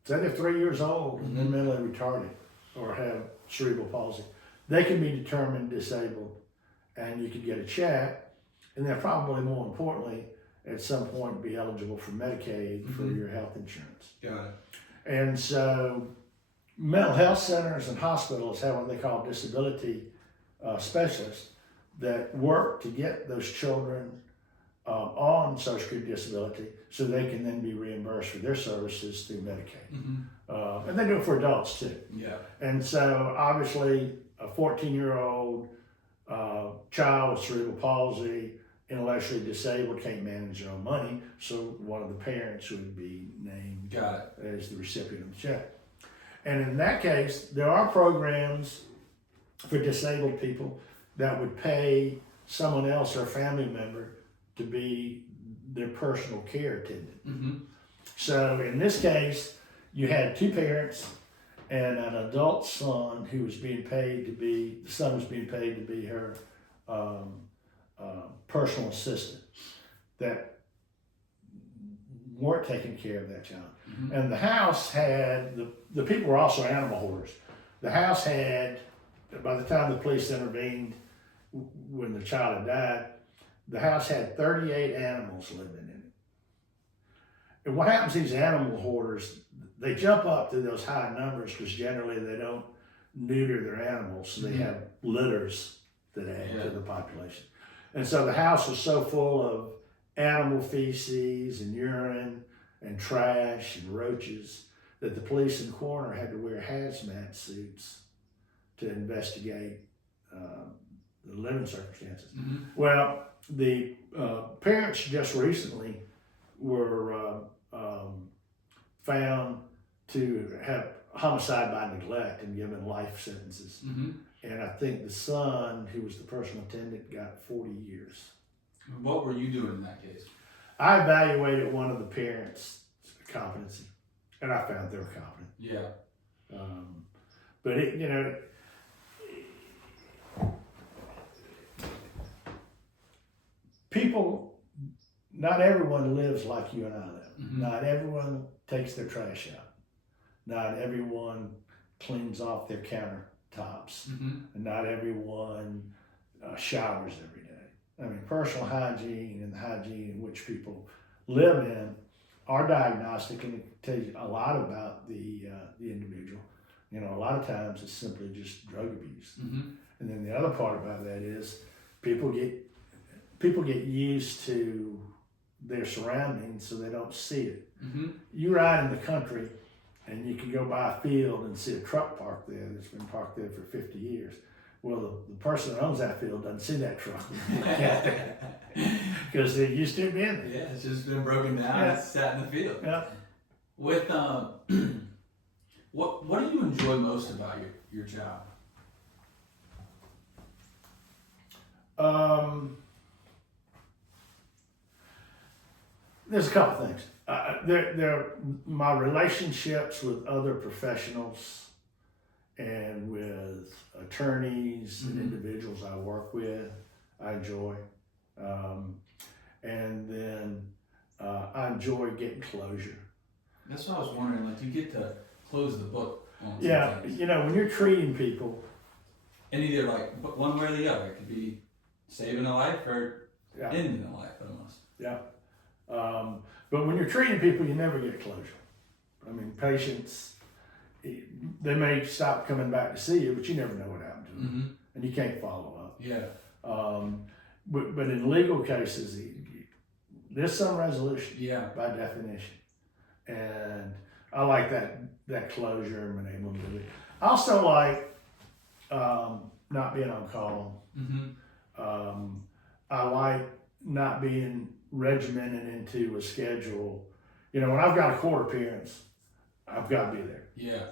say they're 3 years old and they're mentally retarded or have cerebral palsy, they can be determined disabled, and you could get a check, and then probably more importantly, at some point be eligible for Medicaid for your health insurance. Got it. And so mental health centers and hospitals have what they call disability specialists that work to get those children on Social Security disability so they can then be reimbursed for their services through Medicaid. And they do it for adults too. Yeah. And so obviously a 14-year-old child with cerebral palsy, intellectually disabled, can't manage their own money, so one of the parents would be named as the recipient of the check. And in that case, there are programs for disabled people that would pay someone else or a family member to be their personal care attendant. So in this case, you had two parents and an adult son who was being paid to be, the son was being paid to be her personal assistant, that weren't taking care of that child. And the house had, the people were also animal hoarders. The house had, by the time the police intervened when the child had died, the house had 38 animals living in it. And what happens to these animal hoarders, they jump up to those high numbers because generally they don't neuter their animals, so they have litters that add to the population. And so the house was so full of animal feces and urine and trash and roaches that the police and coroner had to wear hazmat suits to investigate the living circumstances. Well, the parents just recently were found to have homicide by neglect and given life sentences. And I think the son, who was the personal attendant, got 40 years. What were you doing in that case? I evaluated one of the parents' competency, and I found they were competent. Yeah. But people, not everyone lives like you and I live. Mm-hmm. Not everyone takes their trash out. Not everyone cleans off their countertops. Mm-hmm. And not everyone showers every day. I mean, personal hygiene and the hygiene in which people live in are diagnostic, and it tells you a lot about the individual. You know, a lot of times it's simply just drug abuse. Mm-hmm. And then the other part about that is people get used to their surroundings, so they don't see it. Mm-hmm. You ride in the country and you can go by a field and see a truck parked there that's been parked there for 50 years. Well, the person that owns that field doesn't see that truck because they used to be in there. Yeah, it's just been broken down. Yeah. It's sat in the field. Yeah. With what do you enjoy most about your job? There's a couple things. There my relationships with other professionals and with attorneys and individuals I work with, I enjoy. And then I enjoy getting closure. That's what I was wondering. Like, you get to close the book on some Yeah, things. you know, when you're treating people, And either like one way or the other. It could be saving a life or yeah, ending a life almost. yeah. But when you're treating people, you never get closure. I mean, patients, they may stop coming back to see you, but you never know what happened to them, Mm-hmm. and you can't follow up. Yeah. But in legal cases, there's some resolution Yeah. by definition, and I like that closure and being able to do it. I also like not being on call. Mm-hmm. I like not being regimented into a schedule. You know, when I've got a court appearance, I've got to be there. Yeah.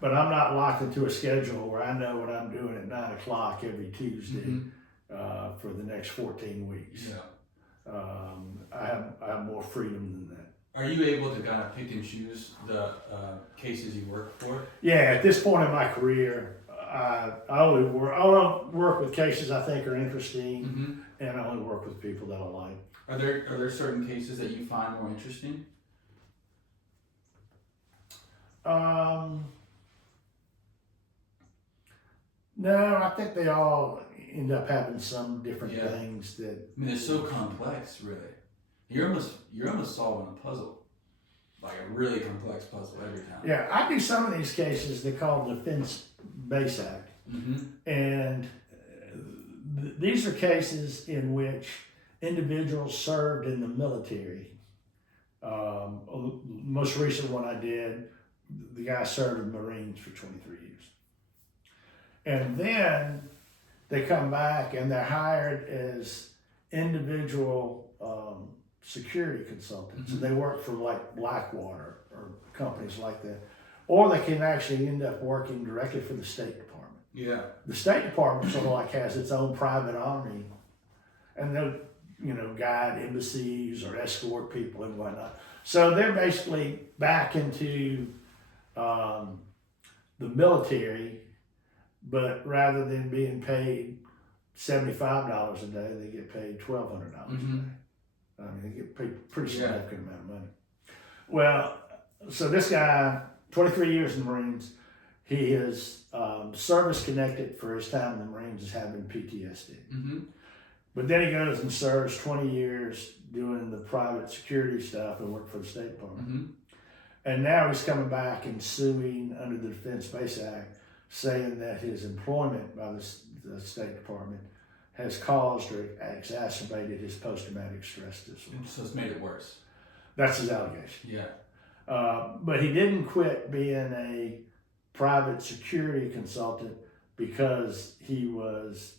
But I'm not locked into a schedule where I know what I'm doing at 9 o'clock every Tuesday Mm-hmm. for the next 14 weeks. Yeah. I have more freedom than that. Are you able to kind of pick and choose the cases you work for? Yeah, at this point in my career, I only work with cases I think are interesting, Mm-hmm. and I only work with people that I like. Are there certain cases that you find more interesting? No, I think they all end up having some different Yeah. things that. I mean, they're so complex, really. You're almost solving a puzzle, like a really complex puzzle every time. Yeah, I do some of these cases they call Defense Base Act, Mm-hmm. and these are cases in which individuals served in the military. Most recent one I did, the guy served in the Marines for 23 years. And then they come back and they're hired as individual security consultants. Mm-hmm. And they work for like Blackwater or companies like that. Or they can actually end up working directly for the State Department. Yeah. The State Department sort of like has its own private army, and they'll, guide embassies or escort people and whatnot. So they're basically back into the military, but rather than being paid $75 a day, they get paid $1,200 a Mm-hmm. day. I mean, they get paid pretty Yeah. significant amount of money. Well, so this guy, 23 years in the Marines, he is service connected for his time in the Marines as having PTSD. Mm-hmm. But then he goes and serves 20 years doing the private security stuff and worked for the State Department. Mm-hmm. And now he's coming back and suing under the Defense Base Act, saying that his employment by the State Department has caused or exacerbated his post-traumatic stress disorder. So it's made it worse. That's his allegation. Yeah. But he didn't quit being a private security consultant because he was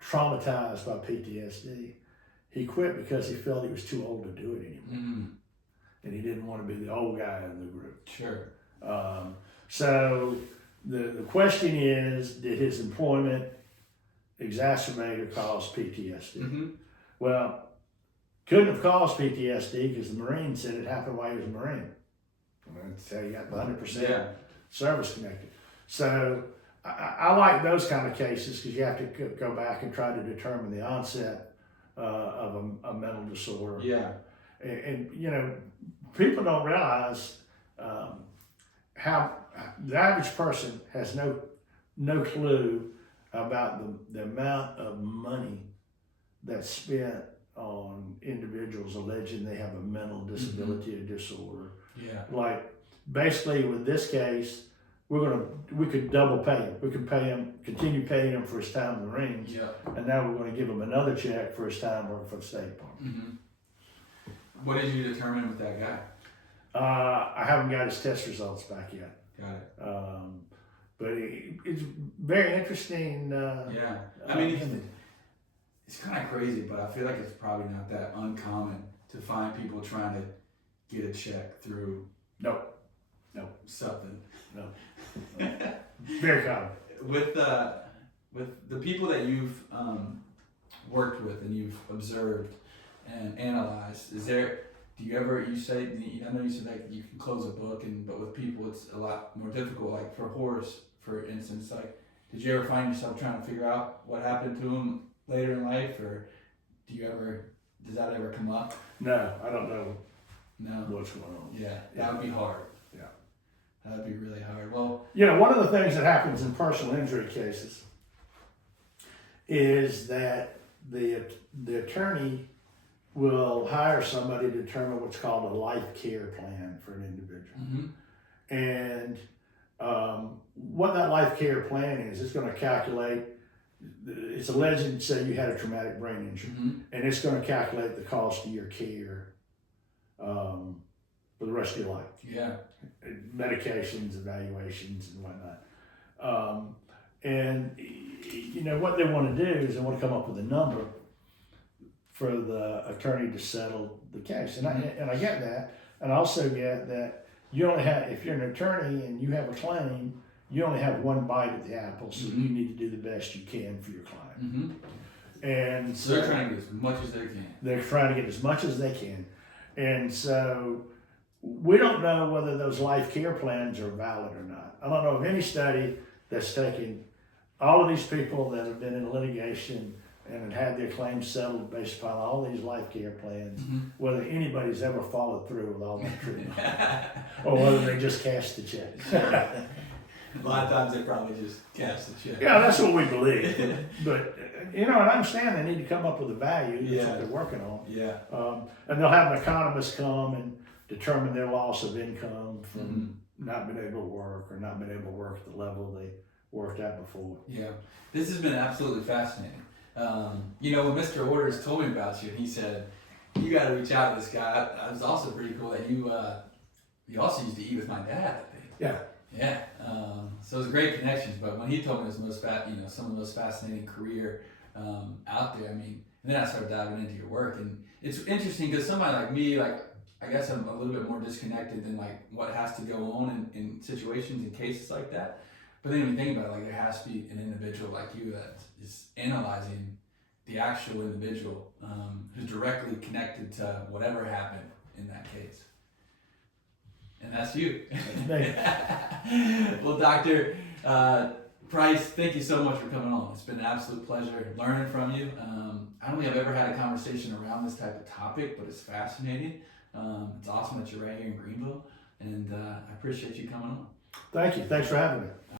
traumatized by PTSD. He quit because he felt he was too old to do it anymore. Mm-hmm. And he didn't want to be the old guy in the group. Sure. So the question is, did his employment exacerbate or cause PTSD? Mm-hmm. Well, couldn't have caused PTSD because the Marine said it happened while he was a Marine. So he got the 100% Yeah. service connected. So I like those kind of cases because you have to go back and try to determine the onset of a mental disorder. Yeah. And you know, people don't realize how the average person has no clue about the amount of money that's spent on individuals alleging they have a mental disability or disorder. Yeah. Like basically with this case, we could double pay him. We could pay him, continue paying him for his time in the Marines, Yeah. and now we're going to give him another check for his time working for the State Department. Mm-hmm. What did you determine with that guy? I haven't got his test results back yet. Got it. But it's very interesting. Yeah. I mean, it's kind of crazy, but I feel like it's probably not that uncommon to find people trying to get a check through No. something. No. Very common. With the people that you've worked with and you've observed and analyzed, do you ever, you say, I know you said like you can close a book, but with people it's a lot more difficult. Like for Horace, for instance, like did you ever find yourself trying to figure out what happened to him later in life, or does that ever come up? No, I don't know No. what's going on. Yeah, that would be hard. Yeah. That would be really hard. Well, You know, one of the things that happens in personal injury cases is that the attorney will hire somebody to determine what's called a life care plan for an individual. mm-hmm. And what that life care plan is, it's going to calculate, it's alleged, say you had a traumatic brain injury, Mm-hmm. and it's going to calculate the cost of your care for the rest of your life. Yeah. Medications, evaluations, and whatnot. And you know what they want to do is they want to come up with a number for the attorney to settle the case, and I get that, and I also get that you only have, if you're an attorney and you have a claim, you only have one bite at the apple, so Mm-hmm. you need to do the best you can for your client. Mm-hmm. And So they're trying to get as much as they can. They're trying to get as much as they can, and so we don't know whether those life care plans are valid or not. I don't know of any study that's taken all of these people that have been in litigation and had their claims settled based upon all these life care plans, Mm-hmm. whether anybody's ever followed through with all that treatment, or whether they just cashed the check. A lot of times they probably just cash the check. Yeah, that's what we believe. But you know, and I understand they need to come up with a value. That's Yeah. what they're working on. Yeah. And they'll have an economist come and determine their loss of income from Mm-hmm. not being able to work or not being able to work at the level they worked at before. Yeah. This has been absolutely fascinating. You know, when Mr. Orders told me about you, he said, you got to reach out to this guy. It was also pretty cool that you also used to eat with my dad, I think. Yeah. Yeah. So it was great connections. But when he told me it was some of the most fascinating career out there, I mean, and then I started diving into your work. And it's interesting because somebody like me, like, I guess I'm a little bit more disconnected than like what has to go on in situations and cases like that. But then when you think about it, like there has to be an individual like you that is analyzing the actual individual who's directly connected to whatever happened in that case. And that's you. That's me. Well, Dr. Price, thank you so much for coming on. It's been an absolute pleasure learning from you. I don't think I've ever had a conversation around this type of topic, but it's fascinating. It's awesome that you're right here in Greenville, and I appreciate you coming on. Thank you. Thanks for having me.